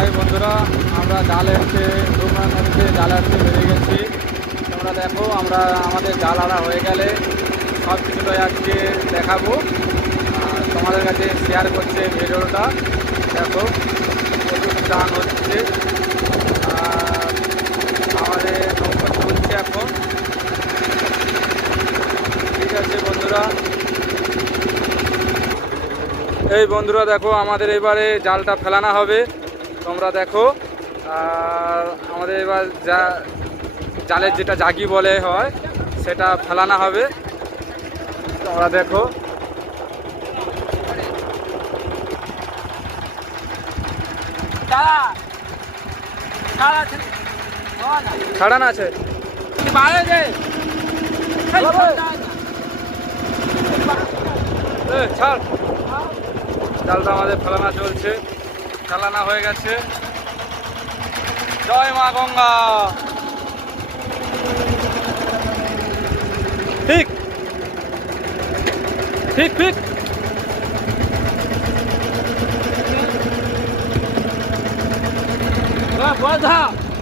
High বন্ধুরা, আমরা জাল এসছে ডুমরা নদীতে জাল আসতে বেরিয়ে গেছি। তোমরা দেখো, আমরা আমাদের জাল আনা হয়ে গেলে সব কিছুটাই আজকে দেখাবো, তোমাদের কাছে শেয়ার করছে ভিডিওটা। দেখো প্রচুর টান হচ্ছে, আর আমাদের নৌকা চলছে এখন। ঠিক আছে বন্ধুরা, এই বন্ধুরা দেখো আমাদের এবারে জালটা ফেলানো হবে। তোমরা দেখো, আর আমাদের এবার জালের যেটা জাগি বলে হয় সেটা ফেলানো হবে। তোমরা দেখো, ছাড়ানো আছে, ছাড়। জালটা আমাদের ফেলানো চলছে, চালানো হয়ে গেছে। জয় মা গঙ্গা। ঠিক ঠিক ঠিক। বড়